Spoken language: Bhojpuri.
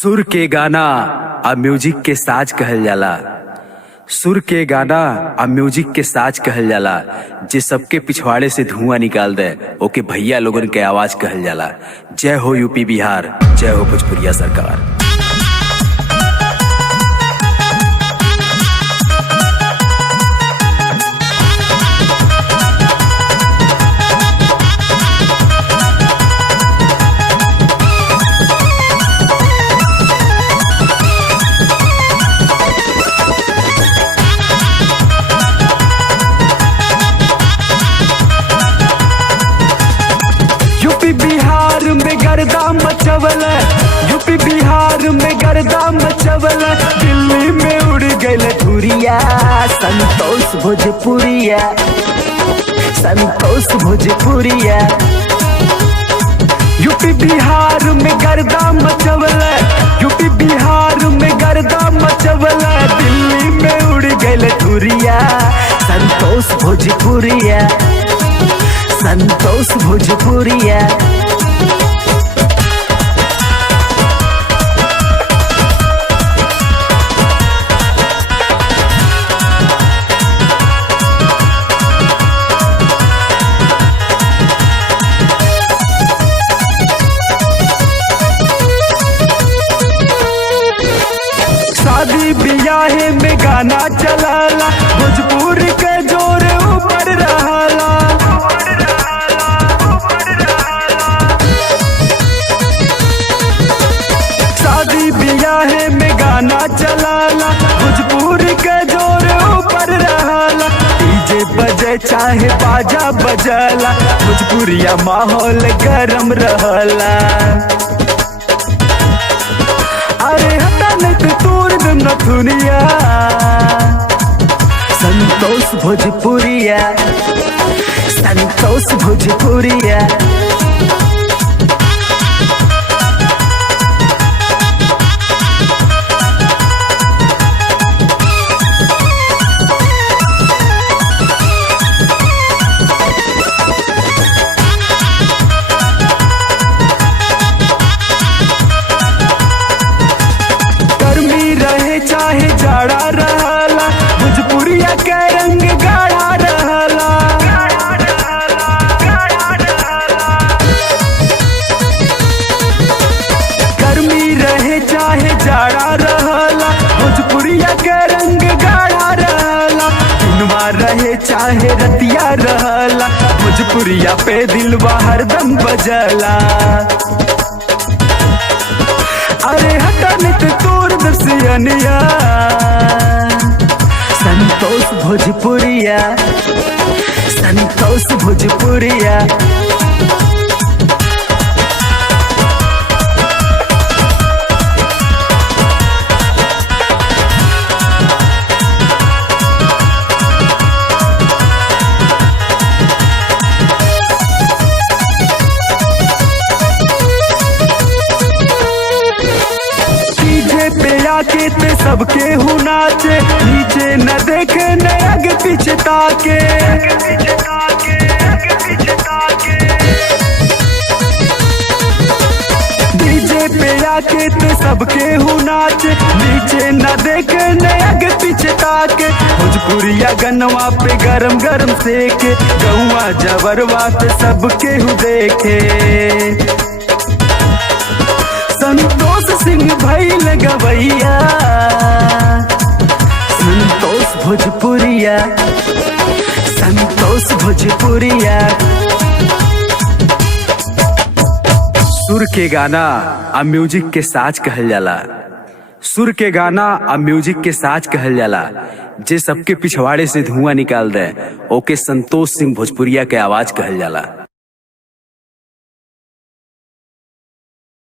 सुर के गाना आ म्यूजिक के साज कहल जाला। सुर के गाना आ म्यूजिक के साज कहल जाला। जे सबके पिछवाड़े से धुआं निकाल दे ओके भैया लोगन के आवाज कहल जाला। जय हो यूपी बिहार, जय हो भोजपुरिया सरकार। यूपी बिहार में गर्दा मचवल, यूपी बिहार में गर्दा मचवल। दिल्ली में उड़ गइल धुरिया संतोष भोजपुरिया, संतोष भोजपुरिया। यूपी बिहार में गर्दा मचवल, यूपी बिहार में गर्दा मचवल। दिल्ली में उड़ गइल धुरिया संतोष भोजपुरिया, संतोष भोजपुरिया। शादी बियाहे में गाना चलाला, भोजपुरी के जोर ऊपर रहला। शादी बियाहे में गाना चलाला, भोजपुरी के जोर ऊपर रहला। डीजे बजे चाहे बाजा बजला, भोजपुरिया माहौल गरम रहला। अरे हटा नहीं तो तोड़ दम न दुनिया संतोष भोजपुरिया, संतोष भोजपुरिया। चाहे जाड़ा रहला, भोजपुरिया के रंग गाढ़ा रहला। गर्मी रहे चाहे जाड़ा रहला, भोजपुरिया के रंग गाढ़ा रहला। दिनवा रहे चाहे रतिया रहला, भोजपुरिया पे दिलवा हरदम बजला। अरे हटा नहीं तो तोड़ दसियनिया संतोष भोजपुरिया, संतोष भोजपुरिया। के ते सबके हु नाचे, नीचे न देखे न आगे पीछे ताके। डीजे पे आके ते सबके हु नाचे, नीचे न देखे न आगे पीछे ताके। भोजपुरिया गनवा पे गरम गरम सेके, गौवा जबरवा पे सबके हु देखे। संतोष सिंह भइल गवैया संतोष भोजपुरिया, संतोष भोजपुरिया। सुर के गाना आ म्यूजिक के साज कहल जाला। सुर के गाना आ म्यूजिक के साज कहल जाला। जे सबके पिछवाड़े से धुआं निकाल दे ओके संतोष सिंह भोजपुरिया के आवाज कहल जाला।